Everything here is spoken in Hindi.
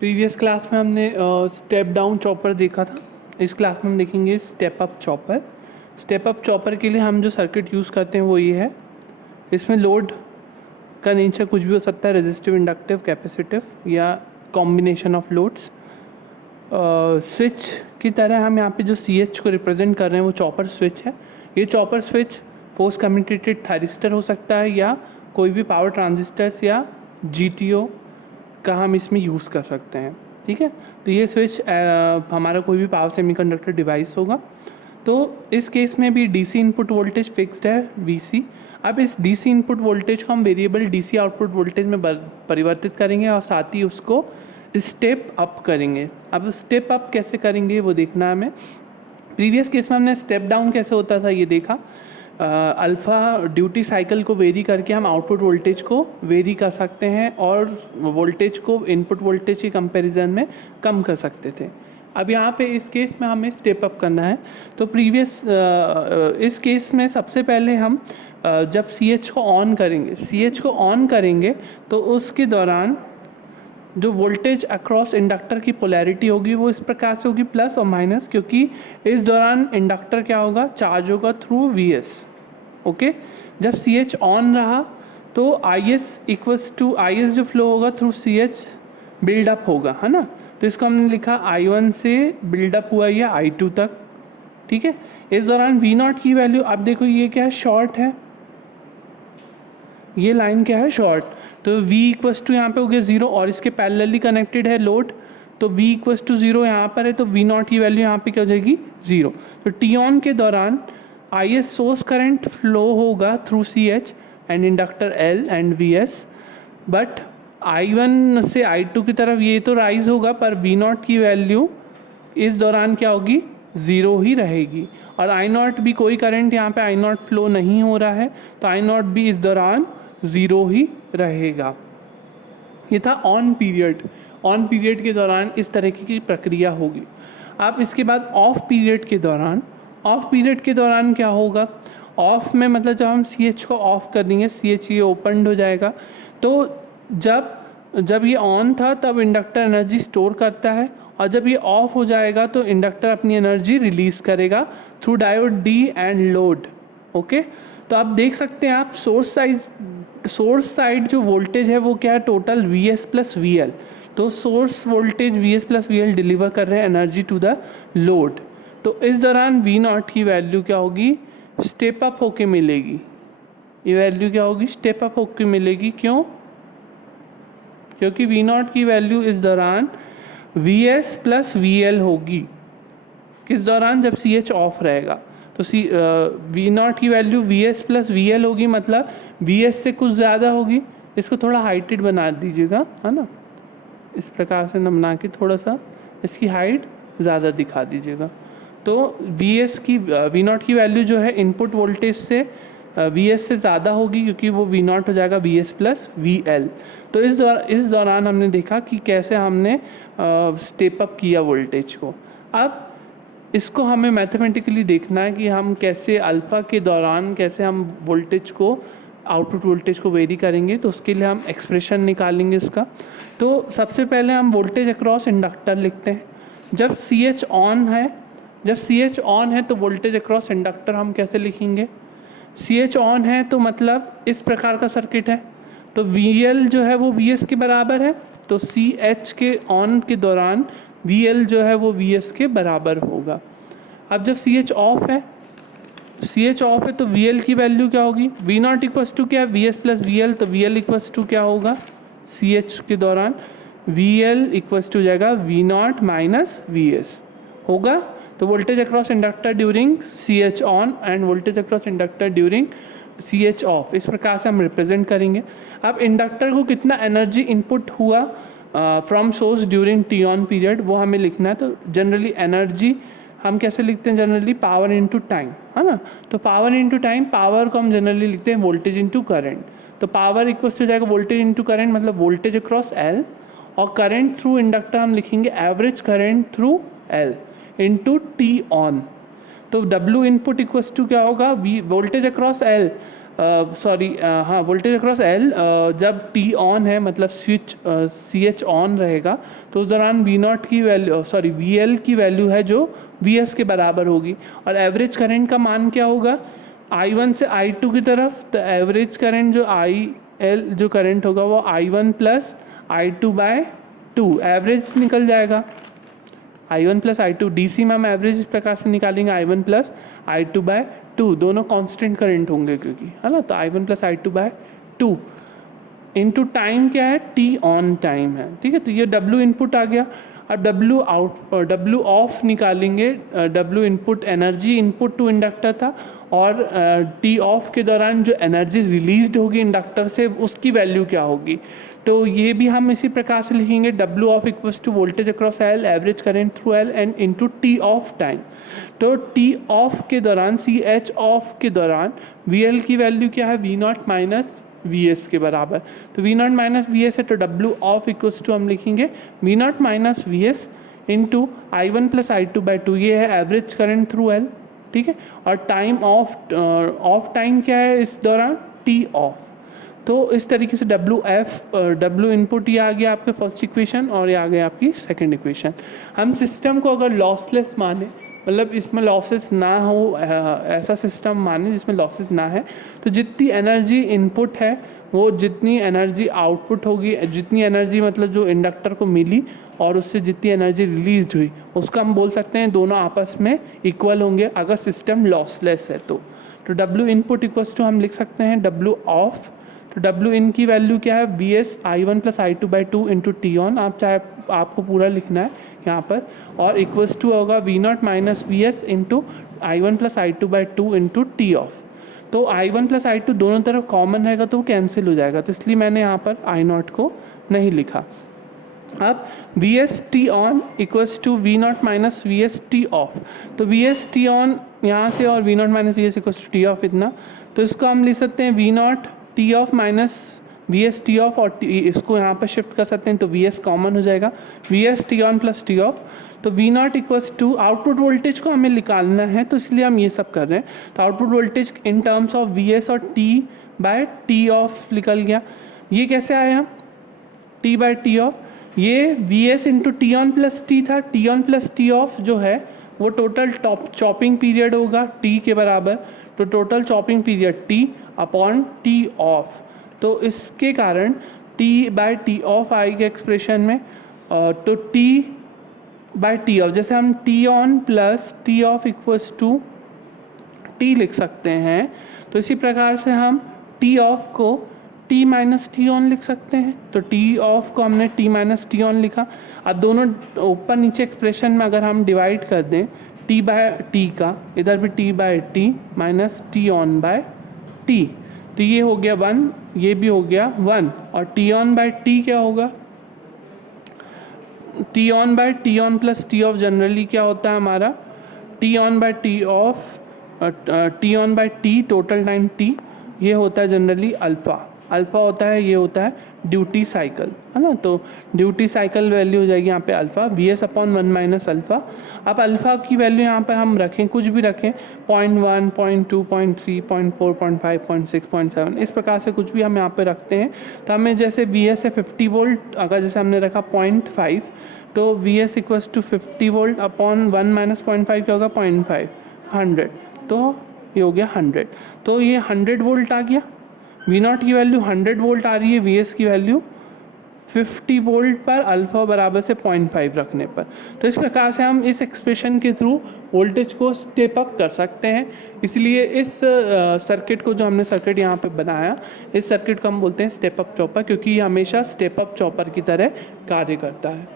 प्रीवियस क्लास में हमने स्टेप डाउन चॉपर देखा था। इस क्लास में हम देखेंगे step up chopper. Step up chopper के लिए हम जो सर्किट यूज़ करते हैं वो ये है। इसमें लोड का नेचर कुछ भी हो सकता है, रेजिस्टिव, इंडक्टिव, कैपेसिटिव या कॉम्बिनेशन ऑफ लोड्स। स्विच की तरह हम यहाँ पे जो CH को रिप्रेजेंट कर रहे हैं वो चॉपर स्विच है। ये चॉपर स्विच फोर्स कम्यूटेटेड थायरिस्टर हो सकता है या कोई भी पावर ट्रांजिस्टर्स या GTO का हम इसमें यूज़ कर सकते हैं। ठीक है, तो ये स्विच हमारा कोई भी पावर सेमीकंडक्टर डिवाइस होगा। तो इस केस में भी DC इनपुट वोल्टेज फिक्स्ड है VC। अब इस DC इनपुट वोल्टेज को हम वेरिएबल DC आउटपुट वोल्टेज में परिवर्तित करेंगे और साथ ही उसको स्टेप अप करेंगे। अब स्टेप अप कैसे करेंगे वो देखना है हमें। प्रीवियस केस में हमने स्टेप डाउन कैसे होता था ये देखा। अल्फ़ा ड्यूटी साइकिल को वेरी करके हम आउटपुट वोल्टेज को वेरी कर सकते हैं और वोल्टेज को इनपुट वोल्टेज के कंपैरिजन में कम कर सकते थे। अब यहाँ पे इस केस में हमें स्टेप अप करना है। तो प्रीवियस इस केस में सबसे पहले हम जब CH को ऑन करेंगे तो उसके दौरान जो वोल्टेज अक्रॉस इंडक्टर की पोलैरिटी होगी वो इस प्रकार से होगी, प्लस और माइनस, क्योंकि इस दौरान इंडक्टर क्या होगा, चार्ज होगा थ्रू VS। ओके, जब CH ऑन रहा तो IS जो फ्लो होगा थ्रू CH बिल्डअप होगा, है ना। तो इसको हमने लिखा I1 से बिल्डअप हुआ या I2 तक। ठीक है, इस दौरान V0 की वैल्यू, अब देखो ये क्या है, शॉर्ट है, ये लाइन क्या है, शॉर्ट। तो V इक्वस टू यहाँ पे हो गया 0 और इसके पैरेलली कनेक्टेड है लोड, तो V इक्वस टू 0 यहाँ पर है, तो V0 की वैल्यू यहाँ पे क्या हो जाएगी, 0। तो T ऑन के दौरान IS सोर्स करंट फ्लो होगा through CH and inductor L and VS, but I1 से I2 की तरफ ये तो राइज होगा, पर V0 की वैल्यू इस दौरान क्या होगी, 0 ही रहेगी। और I0 भी, कोई करंट यहाँ पे I0 फ्लो नहीं हो रहा है, तो I0 भी इस दौरान 0 ही रहेगा। ये था ऑन पीरियड के दौरान इस तरह की प्रक्रिया होगी। अब इसके बाद ऑफ पीरियड के दौरान क्या होगा, ऑफ में मतलब जब हम CH को ऑफ कर देंगे, CH ये ओपन हो जाएगा। तो जब ये ऑन था तब इंडक्टर एनर्जी स्टोर करता है, और जब ये ऑफ हो जाएगा तो इंडक्टर अपनी एनर्जी रिलीज करेगा through diode D and load. Okay, तो आप देख सकते हैं आप सोर्स साइड जो वोल्टेज है वो क्या है, टोटल VS प्लस VL। तो source voltage VS plus VL deliver कर रहे हैं एनर्जी टू द लोड। तो इस दौरान V0 की वैल्यू क्या होगी, स्टेप अप होके मिलेगी। ये वैल्यू क्या होगी, स्टेप अप होके मिलेगी। क्यों, क्योंकि V0 की वैल्यू इस दौरान VS प्लस VL होगी। किस दौरान, जब CH ऑफ रहेगा। तो V0 की वैल्यू VS प्लस VL होगी, मतलब VS से कुछ ज़्यादा होगी। इसको थोड़ा हाइटेड बना दीजिएगा, है ना, इस प्रकार से न बना के थोड़ा सा इसकी हाइट ज़्यादा दिखा दीजिएगा। तो V0 की वैल्यू जो है इनपुट वोल्टेज से VS से ज़्यादा होगी, क्योंकि वो V0 हो जाएगा VS प्लस VL। तो इस दौरान हमने देखा कि कैसे हमने स्टेप अप किया वोल्टेज को। अब इसको हमें मैथमेटिकली देखना है कि हम कैसे अल्फ़ा के दौरान कैसे हम वोल्टेज को, आउटपुट वोल्टेज को वेरी करेंगे। तो उसके लिए हम एक्सप्रेशन निकालेंगे इसका। तो सबसे पहले हम वोल्टेज अक्रॉस इंडक्टर लिखते हैं। जब CH ऑन है तो वोल्टेज अक्रॉस इंडक्टर हम कैसे लिखेंगे, CH ऑन है तो मतलब इस प्रकार का सर्किट है, तो VL जो है वो VS के बराबर है, तो CH के ऑन के दौरान VL जो है वो VS के बराबर होगा। अब जब CH ऑफ है तो VL की वैल्यू क्या होगी, V0 इक्वस टू क्या है, VS प्लस VL, तो VL इक्वस टू क्या होगा, CH के दौरान VL इक्वस टू जाएगा V0 माइनस VS होगा। तो voltage across inductor during CH on end voltage across inductor during CH of, इस प्रकार से हम रिप्रेजेंट करेंगे। अब इंडक्टर को कितना एनर्जी इनपुट हुआ from source during T on period, वो हमें लिखना है। तो जनरली एनर्जी हम कैसे लिखते हैं, जनरली पावर इनटू टाइम, है ना। तो पावर इनटू टाइम, पावर को हम जनरली लिखते हैं वोल्टेज इनटू करंट। तो पावर इक्वल्स हो जाएगा वोल्टेज इनटू करंट, मतलब वोल्टेज अक्रॉस L, और करंट थ्रू इंडक्टर हम लिखेंगे average current through L into T on. तो W इनपुट इक्वल्स टू क्या होगा, वोल्टेज अक्रॉस L, हाँ, वोल्टेज अक्रॉस एल जब टी ऑन है, मतलब स्विच CH ऑन रहेगा, तो उस दौरान V0 की वैल्यू VL की वैल्यू है जो VS के बराबर होगी। और एवरेज करंट का मान क्या होगा, I1 से I2 की तरफ, तो एवरेज करंट जो IL जो करंट होगा वो I1 प्लस I2/2 एवरेज निकल जाएगा। I1 प्लस I2 DC में हम एवरेज इस प्रकार से निकालेंगे, I1 प्लस I2/2, दोनों कांस्टेंट करंट होंगे क्योंकि, है ना। तो I1 plus I2/2 into time क्या है, T ऑन टाइम है, ठीक है। तो ये W इनपुट आ गया। अब W ऑफ निकालेंगे। W input energy input to inductor था, और T ऑफ के दौरान जो एनर्जी रिलीज्ड होगी इंडक्टर से उसकी वैल्यू क्या होगी। तो ये भी हम इसी प्रकार से लिखेंगे, W off equals to voltage across L, average current through L, and into T off time. तो T ऑफ के दौरान, CH ऑफ के दौरान VL की वैल्यू क्या है, V0 माइनस VS के बराबर। तो V0 माइनस VS है, तो W ऑफ इक्वल्स टू हम लिखेंगे V0 minus VS into I1 plus I2/2, ये है एवरेज करंट थ्रू एल, ठीक है। और टाइम ऑफ टाइम क्या है इस दौरान, T ऑफ। तो इस तरीके से W इनपुट ये आ गया आपके फर्स्ट इक्वेशन, और ये आ गया आपकी सेकंड इक्वेशन। हम सिस्टम को अगर लॉसलेस माने, मतलब इसमें लॉसेस ना हो, ऐसा सिस्टम माने जिसमें लॉसेस ना है, तो जितनी एनर्जी इनपुट है वो जितनी एनर्जी आउटपुट होगी, जितनी एनर्जी मतलब जो इंडक्टर को मिली और उससे जितनी एनर्जी रिलीज हुई, उसका हम बोल सकते हैं दोनों आपस में इक्वल होंगे अगर सिस्टम लॉसलेस है। तो W इनपुट इक्वल्स टू हम लिख सकते हैं W ऑफ। तो W इन की वैल्यू क्या है, VS I1 plus I2/2 into T on, आप चाहे आपको पूरा लिखना है यहाँ पर, और इक्वल्स टू होगा V0 minus VS into I1 plus I2/2 into T off. तो I1 प्लस I2 दोनों तरफ कॉमन रहेगा तो वो कैंसिल हो जाएगा, तो इसलिए मैंने यहाँ पर I0 को नहीं लिखा। अब VS T on equals to V0 minus VS T off. तो VS T ऑन यहाँ से और V0 minus VS equals to T off इतना, तो इसको हम लिख सकते हैं V0 T off minus VS T off, और इसको यहाँ पर शिफ्ट कर सकते हैं तो VS कॉमन हो जाएगा, VS T on plus T off. तो V0 equals two output voltage को हमें निकालना है, तो इसलिए हम ये सब कर रहे हैं। तो output voltage in terms of VS और T/T ऑफ निकल गया। ये कैसे आया, T/T ऑफ, ये VS into T on plus T था। T on plus T of जो है वो टोटल चॉपिंग पीरियड होगा T के बराबर, तो total chopping period T upon T off. तो इसके कारण T/T ऑफ आएगा एक्सप्रेशन में, तो T/T ऑफ, जैसे हम T on plus T off equals to T लिख सकते हैं, तो इसी प्रकार से हम T ऑफ को T माइनस T ऑन लिख सकते हैं। तो T ऑफ को हमने T माइनस T ऑन लिखा। अब दोनों ऊपर नीचे एक्सप्रेशन में अगर हम डिवाइड कर दें T/T का, इधर भी T/T minus T on by T, तो ये हो गया 1, ये भी हो गया 1, और T ऑन बाय T क्या होगा, T on by T on plus T off generally क्या होता है हमारा, T on by T off, T on by T total time T, ये होता है जनरली अल्फ़ा होता है, ये होता है ड्यूटी साइकिल, है ना। तो ड्यूटी साइकिल वैल्यू हो जाएगी यहाँ पे alpha, VS upon 1 minus alpha. अब अल्फ़ा की वैल्यू यहाँ पर हम रखें, कुछ भी रखें, 0.1, 0.2, 0.3, 0.4, 0.5, 0.6, 0.7, इस प्रकार से कुछ भी हम यहाँ पे रखते हैं। तो हमें जैसे VS है 50 वोल्ट, अगर जैसे हमने रखा 0.5, तो VS equals to 50 volt upon 1 minus 0.5 क्या होगा, 0.5, 100, तो ये हो गया 100। तो ये 100 वोल्ट आ गया। V0 की वैल्यू 100 वोल्ट आ रही है, VS की वैल्यू 50 वोल्ट पर अल्फ़ा बराबर से 0.5 रखने पर। तो इस प्रकार से हम इस एक्सप्रेशन के थ्रू वोल्टेज को स्टेप अप कर सकते हैं। इसलिए इस सर्किट को, जो हमने सर्किट यहाँ पे बनाया, इस सर्किट को हम बोलते हैं स्टेप अप चॉपर, क्योंकि ये हमेशा स्टेप अप चॉपर की तरह कार्य करता है।